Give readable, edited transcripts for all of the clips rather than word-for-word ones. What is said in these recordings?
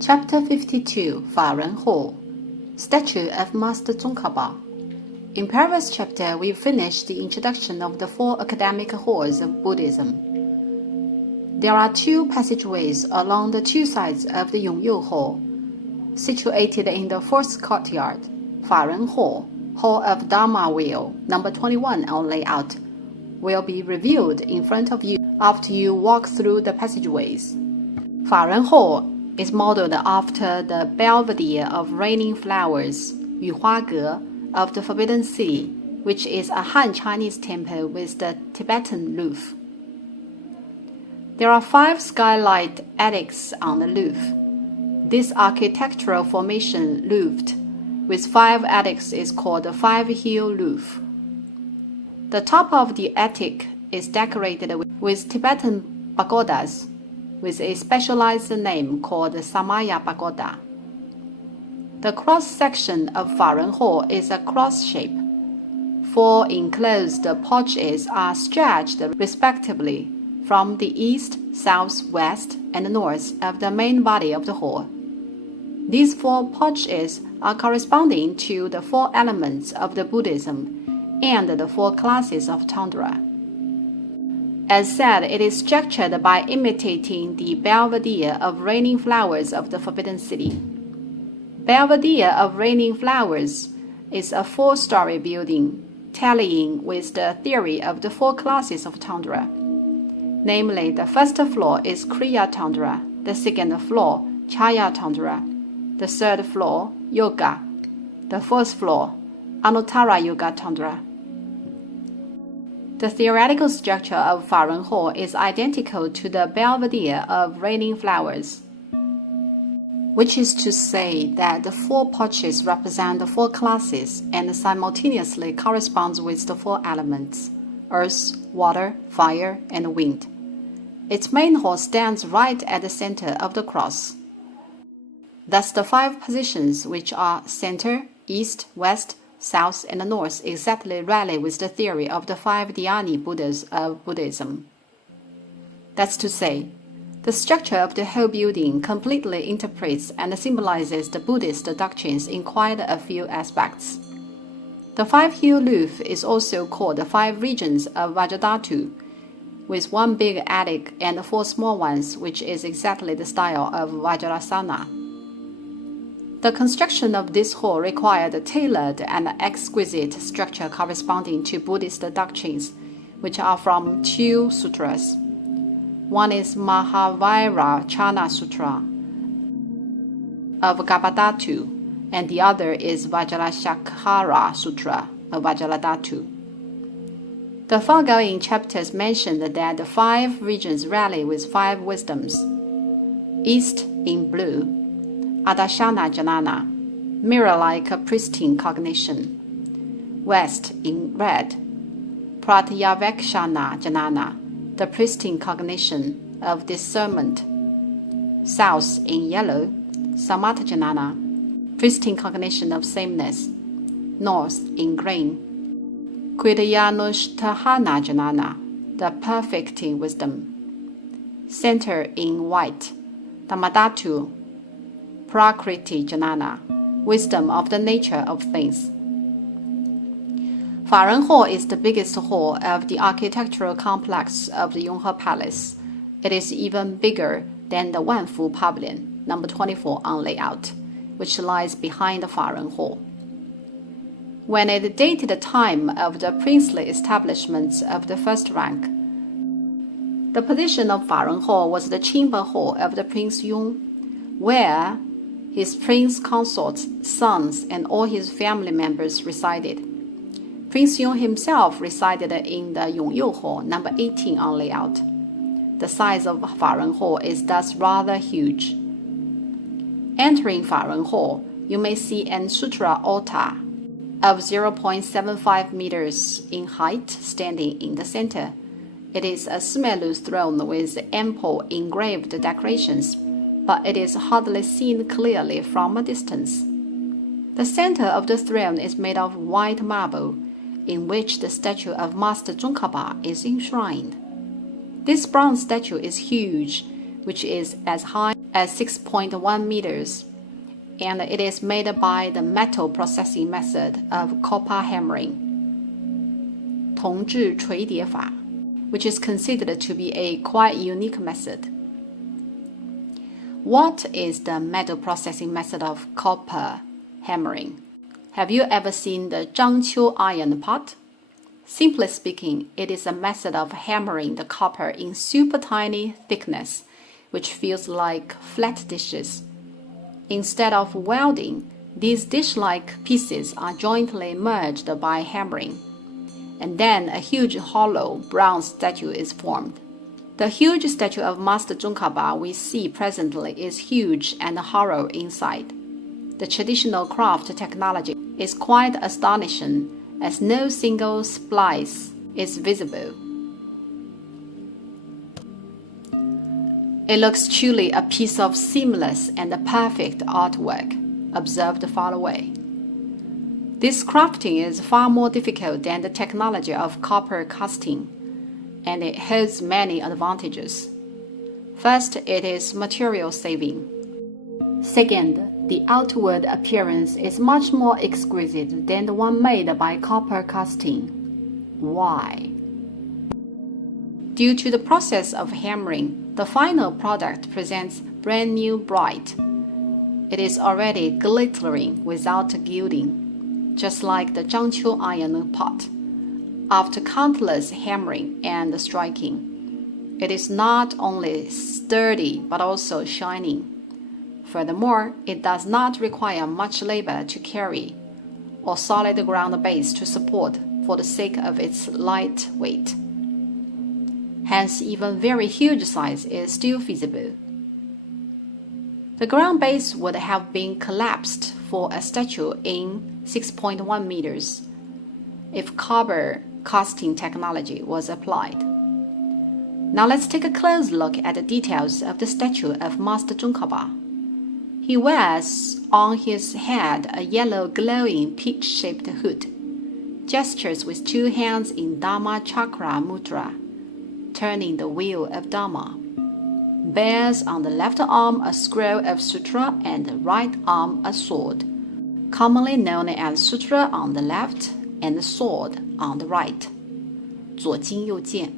Chapter 52, Faren Hall, Statue of Master Tsongkhapa. In previous chapter, we finished the introduction of the four academic halls of Buddhism. There are two passageways along the two sides of the Yonghe Hall, situated in the first courtyard. Faren Hall, Hall of Dharma Wheel, number 21 on layout, will be revealed in front of you after you walk through the passageways. Faren Hall is modeled after the Belvedere of Raining Flowers, Yuhuage, of the Forbidden City, which is a Han Chinese temple with the Tibetan roof. There are 5 skylight attics on the roof. This architectural formation roofed with 5 attics is called the 5-hill roof. The top of the attic is decorated with Tibetan pagodas, with a specialized name called Samaya Pagoda. The cross-section of Faren Hall is a cross shape. 4 enclosed porches are stretched respectively from the east, south, west, and north of the main body of the hall. These 4 porches are corresponding to the 4 elements of the Buddhism and the 4 classes of Tantra. As said, it is structured by imitating the Belvedere of Raining Flowers of the Forbidden City. Belvedere of Raining Flowers is a 4-story building, tallying with the theory of the 4 classes of Tantra. Namely, the first floor is Kriya Tantra, the second floor, Chaya Tantra, the third floor, Yoga, the fourth floor, Anuttara Yoga Tantra. The theoretical structure of Faren Hall is identical to the Belvedere of Raining Flowers, which is to say that the 4 porches represent the 4 classes and simultaneously corresponds with the 4 elements: earth, water, fire, and wind. Its main hall stands right at the center of the cross. Thus, the 5 positions, which are center, east, west, south, and north, exactly rally with the theory of the 5 dhyani Buddhas of Buddhism. That's to say, the structure of the whole building completely interprets and symbolizes the Buddhist doctrines in quite a few aspects. The 5-hill roof is also called the 5 regions of Vajradhatu, with 1 big attic and 4 small ones, which is exactly the style of Vajrasana. The construction of this hall required a tailored and exquisite structure corresponding to Buddhist doctrines, which are from 2 sutras. One is Mahavira Chana Sutra of Garbhadhatu, and the other is Vajrashakara Sutra of Vajradhatu. The foregoing chapters mentioned that the 5 regions rally with 5 wisdoms. East in blue, Adarshana Jnana, mirror-like pristine cognition. West in red, Pratyavekshana Jnana, the pristine cognition of discernment. South in yellow, Samatha Jnana, pristine cognition of sameness. North in green, Kridyanushtahana Jnana, the perfecting wisdom. Center in white, Dhammadhatu, Prakriti Jnana, wisdom of the nature of things. Faren Hall is the biggest hall of the architectural complex of the Yonghe Palace. It is even bigger than the Wanfu Pavilion, number 24 on layout, which lies behind the Faren Hall. When it dated the time of the princely establishments of the first rank, the position of Faren Hall was the chamber hall of the Prince Yong, where his prince consorts, sons, and all his family members resided. Prince Yong himself resided in the Yonghe Hall, number 18 on layout. The size of Faren Hall is thus rather huge. Entering Faren Hall, you may see an sutra altar of 0.75 meters in height standing in the center. It is a sumelu throne with ample engraved decorations, but it is hardly seen clearly from a distance. The center of the throne is made of white marble, in which the statue of Master Tsongkhapa is enshrined. This bronze statue is huge, which is as high at 6.1 meters, and it is made by the metal processing method of copper hammering, 铜制锤叠法, which is considered to be a quite unique method. What is the metal processing method of copper hammering? Have you ever seen the Zhangqiu iron pot? Simply speaking, it is a method of hammering the copper in super tiny thickness, which feels like flat dishes. Instead of welding, these dish-like pieces are jointly merged by hammering, and then a huge hollow bronze statue is formed. The huge statue of Master Tsongkhapa we see presently is huge and hollow inside. The traditional craft technology is quite astonishing, as no single splice is visible. It looks truly a piece of seamless and perfect artwork, observed far away. This crafting is far more difficult than the technology of copper casting, and it holds many advantages. First, it is material saving. Second, the outward appearance is much more exquisite than the one made by copper casting. Why? Due to the process of hammering, the final product presents brand new bright. It is already glittering without gilding, just like the Zhangqiu iron pot. After countless hammering and striking, it is not only sturdy but also shining. Furthermore, it does not require much labor to carry or solid ground base to support for the sake of its light weight. Hence, even very huge size is still feasible. The ground base would have been collapsed for a statue in 6.1 meters if copper casting technology was applied. Now let's take a close look at the details of the statue of Master Tsongkhapa. He wears on his head a yellow glowing peach-shaped hood, gestures with two hands in Dharma Chakra Mudra, turning the wheel of Dharma, bears on the left arm a scroll of sutra and the right arm a sword, commonly known as sutra on the left and the sword on the right, 左金右剑,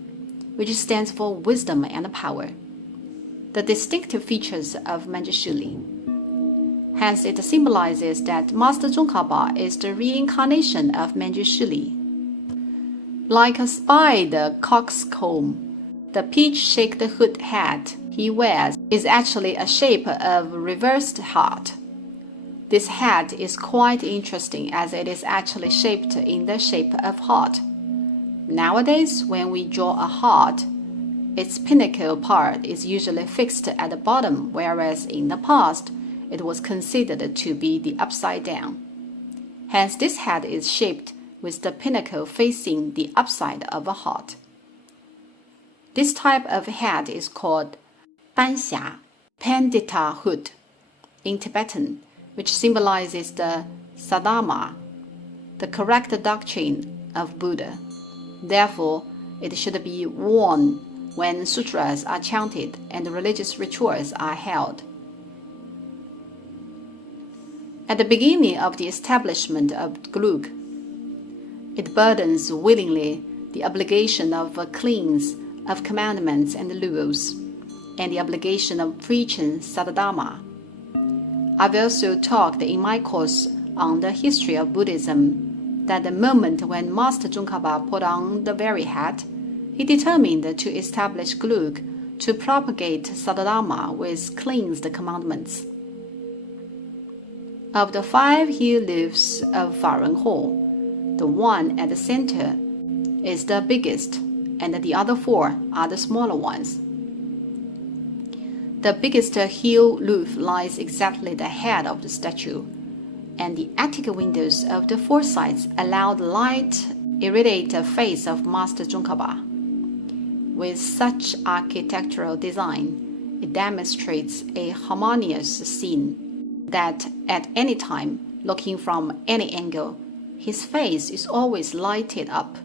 which stands for wisdom and power, the distinctive features of Manjushri. Hence, it symbolizes that Master Tsongkhapa is the reincarnation of Manjushri. Like a spider coxcomb, the peach-shaped hood hat he wears is actually a shape of reversed heart. This hat is quite interesting as it is actually shaped in the shape of heart. Nowadays, when we draw a heart, its pinnacle part is usually fixed at the bottom, whereas in the past, it was considered to be the upside down. Hence, this hat is shaped with the pinnacle facing the upside of a heart. This type of hat is called Banxia, Pandita hood, in Tibetan, which symbolizes the Saddharma, the correct doctrine of Buddha. Therefore, it should be worn when sutras are chanted and religious rituals are held. At the beginning of the establishment of Glug, it burdens willingly the obligation of cleanse of commandments and rules, and the obligation of preaching Saddharma. I've also talked in my course on the history of Buddhism that the moment when Master Tsongkhapa put on the very hat, he determined to establish Glug to propagate Saddharma with cleansed commandments. Of the 5 hill roofs of Farenho, the one at the center is the biggest, and the other 4 are the smaller ones. The biggest hill roof lies exactly at the head of the statue, and the attic windows of the 4 sides allow the light irradiate the face of Master Tsongkhapa. With such architectural design, it demonstrates a harmonious scene that at any time, looking from any angle, his face is always lighted up.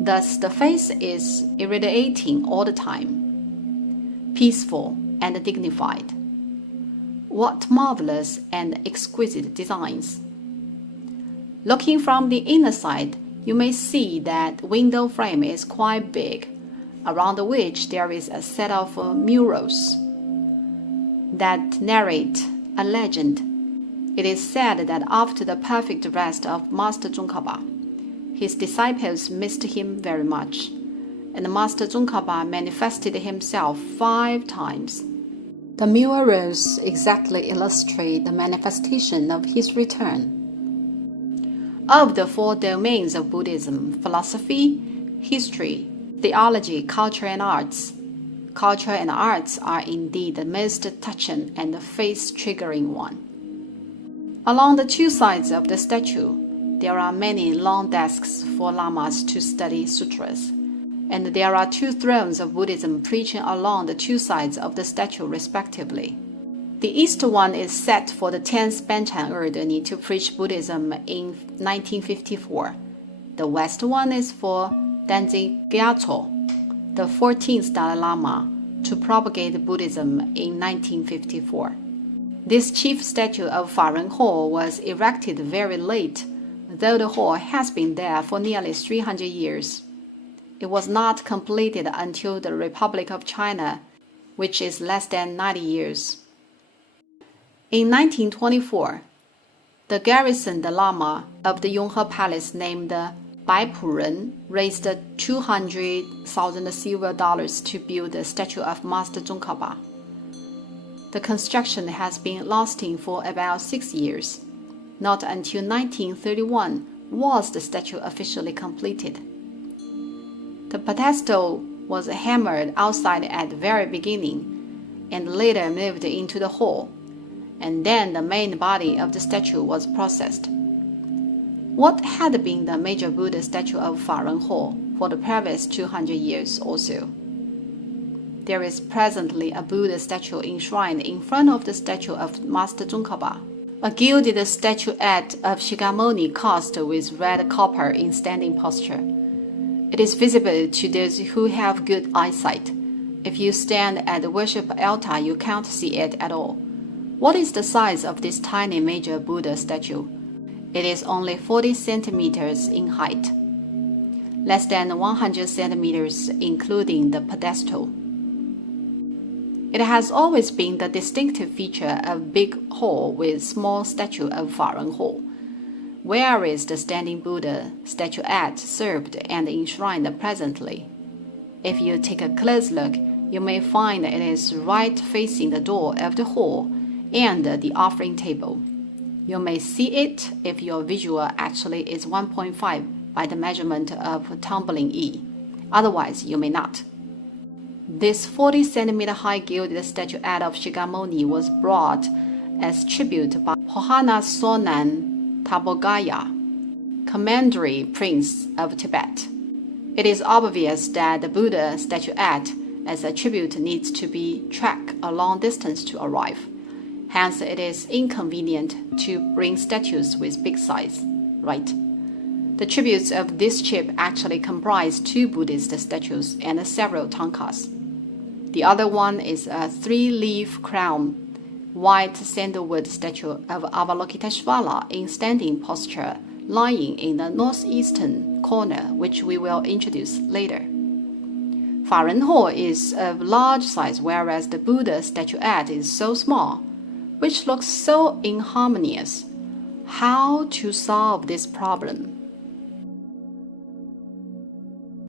Thus, the face is irradiating all the time, peaceful and dignified. What marvelous and exquisite designs! Looking from the inner side, you may see that window frame is quite big, around which there is a set of murals that narrate a legend. It is said that after the perfect rest of Master Tsongkhapa, his disciples missed him very much, and Master Tsongkhapa manifested himself 5 times. The murals exactly illustrate the manifestation of his return. Of the 4 domains of Buddhism, philosophy, history, theology, culture, and arts, culture and arts are indeed the most touching and face-triggering one. Along the 2 sides of the statue, there are many long desks for lamas to study sutras, and there are 2 thrones of Buddhism preaching along the 2 sides of the statue respectively. The east one is set for the 10th Banchan Erdeni to preach Buddhism in 1954. The west one is for Tenzin Gyatso, the 14th Dalai Lama, to propagate Buddhism in 1954. This chief statue of Faren Hall was erected very late, though the hall has been there for nearly 300 years. It was not completed until the Republic of China, which is less than 90 years. In 1924, the garrisoned Lama of the Yonghe Palace named Bai Pu Ren raised $200,000 silver to build the statue of Master Tsongkhapa. The construction has been lasting for about 6 years. Not until 1931 was the statue officially completed. The pedestal was hammered outside at the very beginning and later moved into the hall, and then the main body of the statue was processed. What had been the major Buddha statue of Faren Hall for the previous 200 years or so? There is presently a Buddha statue enshrined in front of the statue of Master Tsongkhapa, a gilded statuette of Shakyamuni cast with red copper in standing posture. It is visible to those who have good eyesight. If you stand at the worship altar, you can't see it at all. What is the size of this tiny major Buddha statue? It is only 40 centimeters in height, less than 100 centimeters including the pedestal. It has always been the distinctive feature of big hall with small statue of Faren Hall. Where is the standing Buddha statuette served and enshrined presently? If you take a close look, you may find it is right facing the door of the hall and the offering table. You may see it if your visual actually is 1.5 by the measurement of tumbling E. Otherwise, you may not. This 40 centimeter high gilded statuette of Shakyamuni was brought as tribute by Pohana Sonan Tabogaya, Commandery Prince of Tibet. It is obvious that the Buddha statuette as a tribute needs to be tracked a long distance to arrive. Hence, it is inconvenient to bring statues with big size, right? The tributes of this ship actually comprise 2 Buddhist statues and several tankas. The other one is a 3-leaf crown, white sandalwood statue of Avalokiteshvara in standing posture, lying in the northeastern corner, which we will introduce later. Faren Hall is of large size, whereas the Buddha statuette is so small, which looks so inharmonious. How to solve this problem?